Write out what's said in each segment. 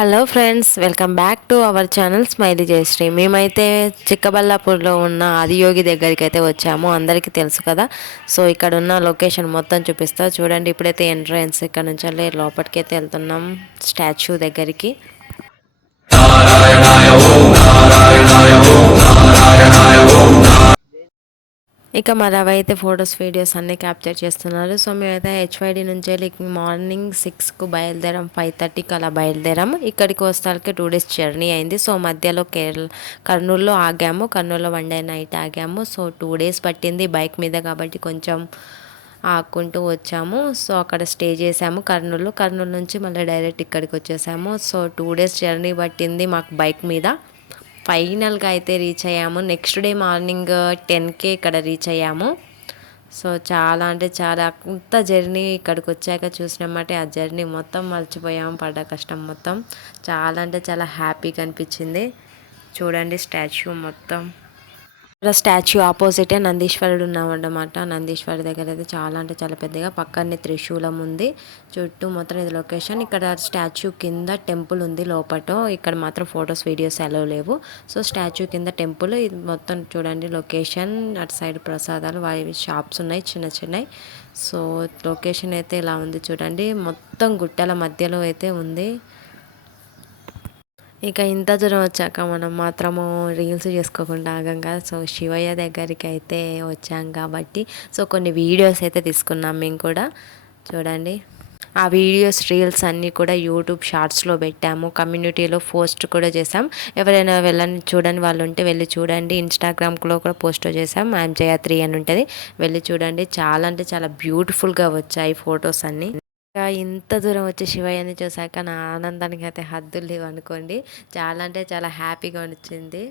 Hello friends, welcome back to our channel smiley Jayashree. మేమైతే చిక్కబల్లాపూర్లో ఉన్న ఆదియోగి దగ్గరికి అయితే వచ్చాము. అందరికీ తెలుసు కదా. సో ఇక్కడ ఉన్న లొకేషన్ మొత్తం చూపిస్తా చూడండి. ఇప్పుడైతే ఎంట్రన్స్ ఇక్కడ నుంచి వెళ్ళి లోపలికి అయితే వెళ్తున్నాం స్టాచ్యూ దగ్గరికి. ఇక మరి అవైతే ఫొటోస్ వీడియోస్ అన్నీ క్యాప్చర్ చేస్తున్నారు. సో మేమైతే హెచ్వైడి నుంచి వెళ్ళి మార్నింగ్ 6కు బయలుదేరాం, 5:30కి అలా బయలుదేరాము. ఇక్కడికి వస్తానికి 2 days జర్నీ అయింది. సో మధ్యలో కర్నూలులో ఆగాము. కర్నూలులో 1 day నైట్ ఆగాము. సో 2 days పట్టింది బైక్ మీద కాబట్టి కొంచెం ఆకుంటూ వచ్చాము. సో అక్కడ స్టే చేసాము కర్నూలు నుంచి మళ్ళీ డైరెక్ట్ ఇక్కడికి వచ్చేసాము. సో 2 days జర్నీ పట్టింది మాకు బైక్ మీద. ఫైనల్గా అయితే రీచ్ అయ్యాము. నెక్స్ట్ డే మార్నింగ్ 10కే ఇక్కడ రీచ్ అయ్యాము. సో చాలా అంటే చాలా అంత జర్నీ ఇక్కడికి వచ్చాక చూసినామంటే ఆ జర్నీ మొత్తం మర్చిపోయాము, పడ్డ కష్టం మొత్తం. చాలా అంటే చాలా హ్యాపీగా అనిపించింది. చూడండి స్టాచ్యూ మొత్తం. ఇక్కడ స్టాచ్యూ ఆపోజిటే నందీశ్వరుడు ఉన్నామన్నమాట. నందీశ్వరుడు దగ్గర అయితే చాలా అంటే చాలా పెద్దగా, పక్కనే త్రిశూలం ఉంది. చుట్టూ మొత్తం ఇది లొకేషన్. ఇక్కడ స్టాచ్యూ కింద టెంపుల్ ఉంది లోపల. ఇక్కడ మాత్రం ఫొటోస్ వీడియోస్ అలో లేవు. సో స్టాచ్యూ కింద టెంపుల్ ఇది మొత్తం చూడండి లొకేషన్. అటు సైడ్ ప్రసాదాలు వారి షాప్స్ ఉన్నాయి చిన్న చిన్నవి. సో లొకేషన్ అయితే ఇలా ఉంది చూడండి. మొత్తం గుట్టల మధ్యలో అయితే ఉంది. ఇక ఇంత దూరం వచ్చాక మనం మాత్రము రీల్స్ చేసుకోకుండా ఆగం కదా. సో శివయ్య దగ్గరికి అయితే వచ్చాం కాబట్టి సో కొన్ని వీడియోస్ అయితే తీసుకున్నాం మేము కూడా. చూడండి ఆ వీడియోస్ రీల్స్ అన్నీ కూడా యూట్యూబ్ షార్ట్స్లో పెట్టాము. కమ్యూనిటీలో పోస్ట్ కూడా చేసాం. ఎవరైనా వెళ్ళని చూడని వాళ్ళు ఉంటే వెళ్ళి చూడండి. ఇన్స్టాగ్రామ్లో కూడా పోస్ట్ చేసాం. ఐఎమ్ జయ3 అని ఉంటుంది, వెళ్ళి చూడండి. చాలా అంటే చాలా బ్యూటిఫుల్గా వచ్చాయి ఫొటోస్ అన్నీ. ఇంత దూరం వచ్చి శివయ్యని చూసాక నా ఆనందానికి అయితే హద్దులు లేవు అనుకోండి. చాలా అంటే చాలా హ్యాపీగా వచ్చింది.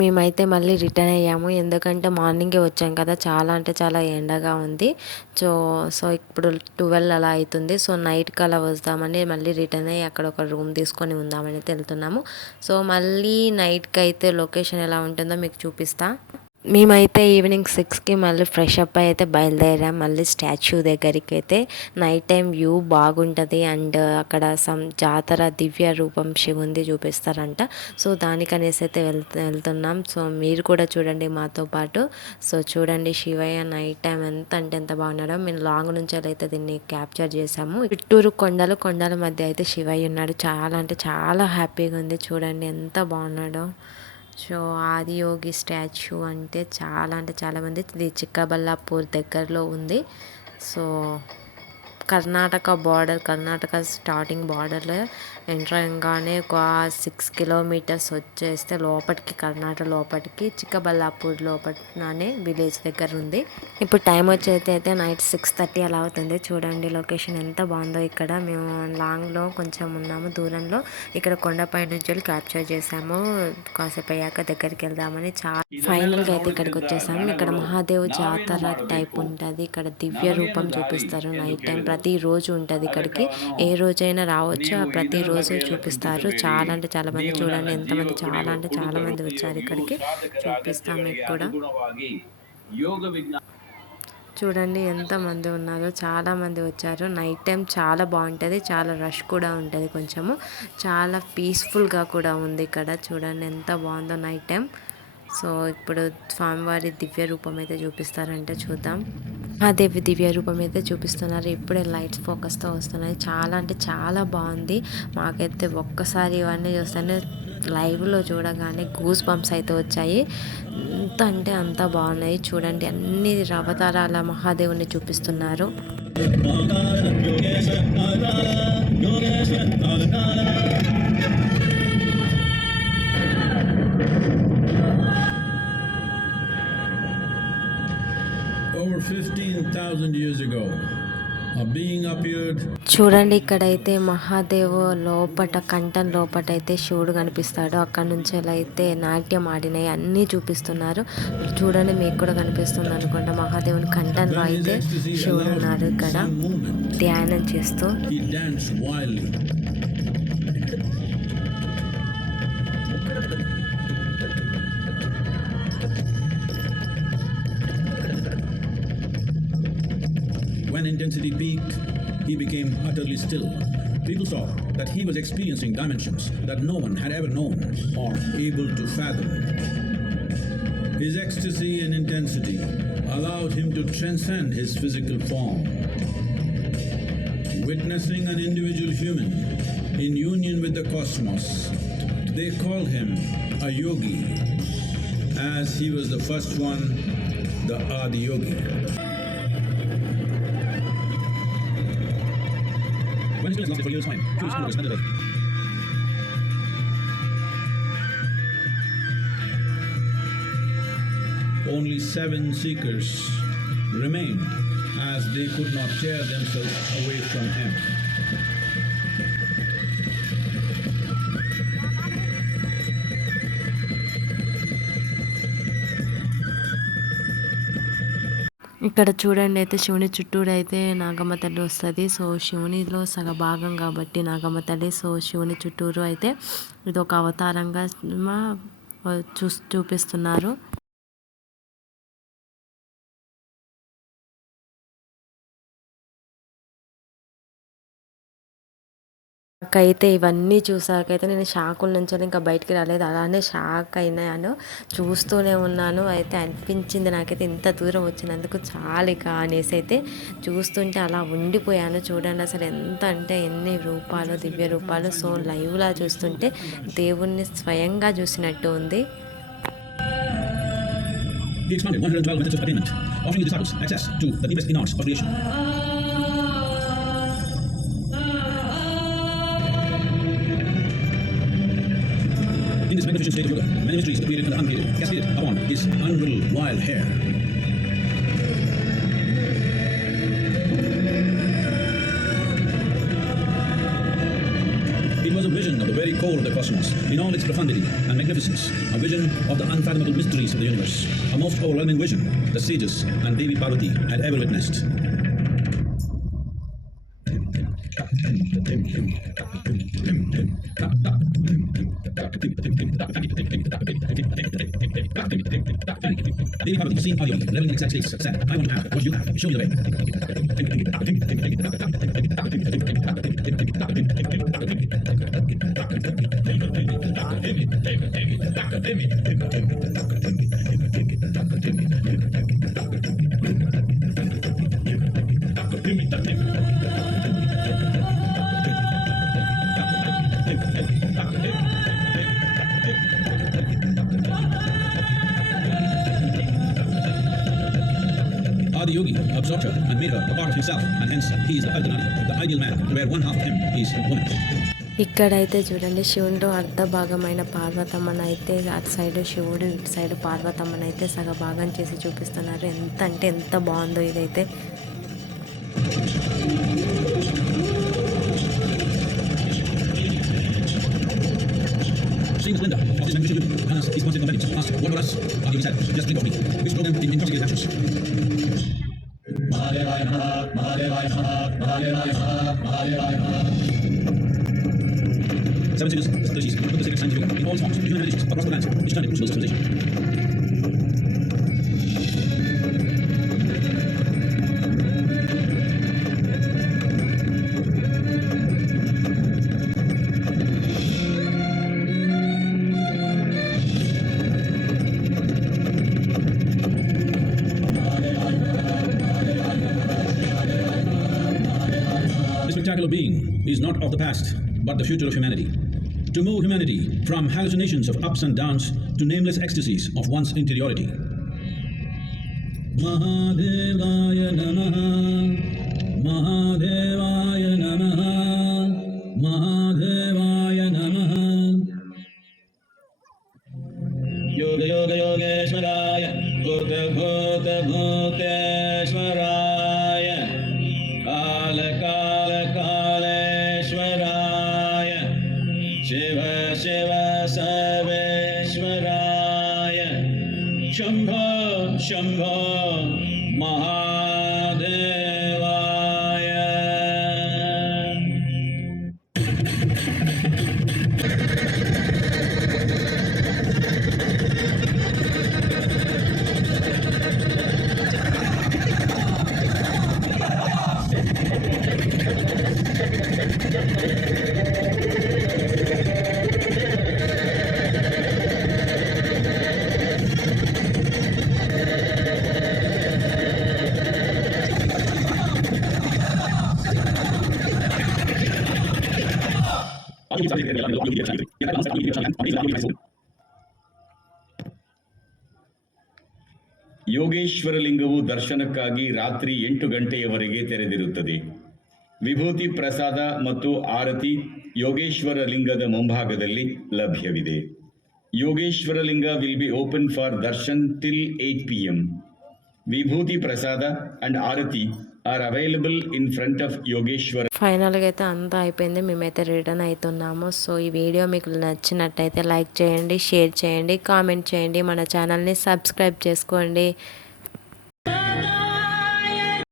మేమైతే మళ్ళీ రిటర్న్ అయ్యాము. ఎందుకంటే మార్నింగే వచ్చాం కదా, చాలా అంటే చాలా ఎండగా ఉంది. సో సో ఇప్పుడు 12 అలా అవుతుంది. సో నైట్కి అలా వస్తామని మళ్ళీ రిటర్న్ అయ్యి అక్కడ ఒక రూమ్ తీసుకొని ఉందామని వెళ్తున్నాము. సో మళ్ళీ నైట్కి అయితే లొకేషన్ ఎలా ఉంటుందో మీకు చూపిస్తా. మేమైతే ఈవినింగ్ 6కి మళ్ళీ ఫ్రెష్ అప్ అయితే బయలుదేరాం మళ్ళీ స్టాచ్యూ దగ్గరికి అయితే. నైట్ టైం వ్యూ బాగుంటుంది అండ్ అక్కడ జాతర దివ్య రూపం శివుంది చూపిస్తారంట. సో దానికనేసి అయితే వెళ్తున్నాం. సో మీరు కూడా చూడండి మాతో పాటు. సో చూడండి శివయ్య నైట్ టైం ఎంత అంటే ఎంత బాగున్నాడో. మేము లాంగ్ నుంచి అయితే దీన్ని క్యాప్చర్ చేసాము. చుట్టూరు కొండల మధ్య అయితే శివయ్య ఉన్నాడు. చాలా అంటే చాలా హ్యాపీగా ఉంది. చూడండి ఎంత బాగున్నాడో. సో ఆదియోగి స్టాచ్యూ అంటే చాలా మంది ఇది చిక్కబల్లాపూర్ దగ్గరలో ఉంది. సో కర్ణాటక స్టార్టింగ్ బార్డర్లో ఎంటర్ అయ్యగానే ఒక 6 kilometers వచ్చేస్తే లోపలికి కర్ణాటక లోపలికి చిక్కబల్లాపూర్ లోపలనే విలేజ్ దగ్గర ఉంది. ఇప్పుడు టైం వచ్చేది నైట్ 6:30 అలా అవుతుంది. చూడండి లొకేషన్ ఎంత బాగుందో. ఇక్కడ మేము లాంగ్లో కొంచెం ఉన్నాము దూరంలో. ఇక్కడ కొండపై నుంచి వెళ్ళి క్యాప్చర్ చేసాము. కాసేపు అయ్యాక దగ్గరికి వెళ్దామని. చాలా ఫైనల్గా అయితే ఇక్కడికి వచ్చేసాము. ఇక్కడ మహాదేవ్ జాతర టైప్ ఉంటుంది. ఇక్కడ దివ్య రూపం చూపిస్తారు నైట్ టైం. ప్రతిరోజు ఉంటుంది ఇక్కడికి. ఏ రోజైనా రావచ్చు, ప్రతిరోజు చూపిస్తారు. చాలా అంటే చాలా మంది చూడండి ఎంతమంది, చాలా అంటే చాలా మంది వచ్చారు ఇక్కడికి. చూపిస్తాం మీకు కూడా. చూడండి ఎంతమంది ఉన్నారో, చాలామంది వచ్చారు. నైట్ టైం చాలా బాగుంటుంది, చాలా రష్ కూడా ఉంటుంది కొంచెము. చాలా పీస్ఫుల్గా కూడా ఉంది ఇక్కడ. చూడండి ఎంత బాగుందో నైట్ టైం. సో ఇప్పుడు స్వామివారి దివ్య రూపం అయితే చూపిస్తారంటే చూద్దాం. ఆ దివ్య రూపం అయితే చూపిస్తున్నారు. ఇప్పుడే లైట్స్ ఫోకస్తో వస్తున్నాయి. చాలా అంటే చాలా బాగుంది. మాకైతే ఒక్కసారి ఇవన్నీ చూస్తేనే లైవ్లో చూడగానే గూస్ బంప్స్ అయితే వచ్చాయి. ఎంత అంటే అంత బాగున్నాయి. చూడండి అన్ని అవతారాల మహాదేవుని చూపిస్తున్నారు. Over 15,000 years ago, a being appeared. చూడండి ఇక్కడైతే మహాదేవ్ కంఠం లోపట అయితే శివుడు కనిపిస్తాడు. అక్కడ నుంచి అయితే నాట్యం ఆడినవి అన్నీ చూపిస్తున్నారు. చూడండి మీకు కూడా కనిపిస్తుంది అనుకుంటా. మహాదేవుని కంఠంలో అయితే శివుడు ఉన్నారు ఇక్కడ ధ్యానం చేస్తూ. When intensity peaked, he became utterly still. People saw that he was experiencing dimensions that no one had ever known or able to fathom. His ecstasy and intensity allowed him to transcend his physical form. Witnessing an individual human in union with the cosmos, they called him a yogi, as he was the first one, the Adi Yogi. When his lasted for years' time, he was under the earth. Only 7 seekers remained, as they could not tear themselves away from him. ఇక్కడ చూడండి అయితే శివుని చుట్టూరు అయితే నాగమ్మ తల్లి వస్తుంది. So శివునిలో సగ భాగం కాబట్టి నాగమ్మ తల్లి, సో శివుని చుట్టూరు అయితే ఇది ఒక అవతారంగా చూపిస్తున్నారు. నాకైతే ఇవన్నీ చూసాకైతే నేను షాకుల నుంచి ఇంకా బయటికి రాలేదు, అలానే షాక్ అయినాను, చూస్తూనే ఉన్నాను. అయితే అనిపించింది నాకైతే ఇంత దూరం వచ్చినందుకు చాలిక అనేసి అయితే చూస్తుంటే అలా ఉండిపోయాను. చూడండి అసలు ఎంత అంటే ఎన్ని రూపాలు, దివ్య రూపాలు. సో లైవ్లా చూస్తుంటే దేవుణ్ణి స్వయంగా చూసినట్టు ఉంది. He expanded 112 methods of attainment, offering his disciples access to the deepest innards of creation. In this magnificent state of yoga, many mysteries, the created and the uncreated, cascaded upon his unreal wild hair. It was a vision of the very core of the cosmos, in all its profundity and magnificence, a vision of the unfathomable mysteries of the universe, a most overwhelming vision the sages and Devi Parvati had ever witnessed. Devi Parvati, you've seen Adi Yogi, leveling exact states, said, I want to have what you have, show me the way. Adi Yogi absorbed her and made her a part of himself, and hence he is the Ardhanari, the ideal man, where one half of him is woman. ఇక్కడైతే చూడండి శివుడు అర్ధ భాగమైన పార్వతమ్మను అయితే అటు side శివుడు, ఇటు side పార్వతమ్మను అయితే సగ భాగం చేసి చూపిస్తున్నారు. ఎంత అంటే ఎంత బాగుందో ఇదైతే. She was Linda, of this magnificent group. Hannes, he's constant companions. Asked, what about us? Adi Yogi said, just think of me. Which told them in intoxicated actions. Seven singers, the Rishis, put the sacred signs of yoga in all its forms, in human meditations, across the lands, which turned into crucible civilization. This spectacular being is not of the past, but the future of humanity. To move humanity from hallucinations of ups and downs to nameless ecstasies of one's interiority. Mahadevaya Namaha, Mahadevaya Namaha, Mahadevaya Namaha. Yoga Yoga Yogeshwaraya, Bhuta Bhuta Bhuteshwaraya, Kala Kala Kaleshwaraya, Shiva Shiva Sarveshwaraya, Shambho Shambho Mahadevaya. Yogeshwara ಲಿಂಗವು ದರ್ಶನಕ್ಕಾಗಿ ರಾತ್ರಿ 8 ಗಂಟೆಯವರೆಗೆ ತೆರೆದಿರುತ್ತದೆ. ವಿಭೂತಿ ಪ್ರಸಾದ ಮತ್ತು ಆರತಿ ಯೋಗೇಶ್ವರ ಲಿಂಗದ ಮುಂಭಾಗದಲ್ಲಿ ಲಭ್ಯವಿದೆ. Yogeshwara linga will be open for darshan till 8 PM. Vibhuti prasada and aarti are available in front of Yogeshwara. ఫైనల్గా అయితే అంతా అయిపోయింది, మేమైతే రిటర్న్ అవుతున్నాము. సో ఈ వీడియో మీకు నచ్చినట్టయితే లైక్ చేయండి, షేర్ చేయండి, కామెంట్ చేయండి, మన ఛానల్ని సబ్స్క్రైబ్ చేసుకోండి.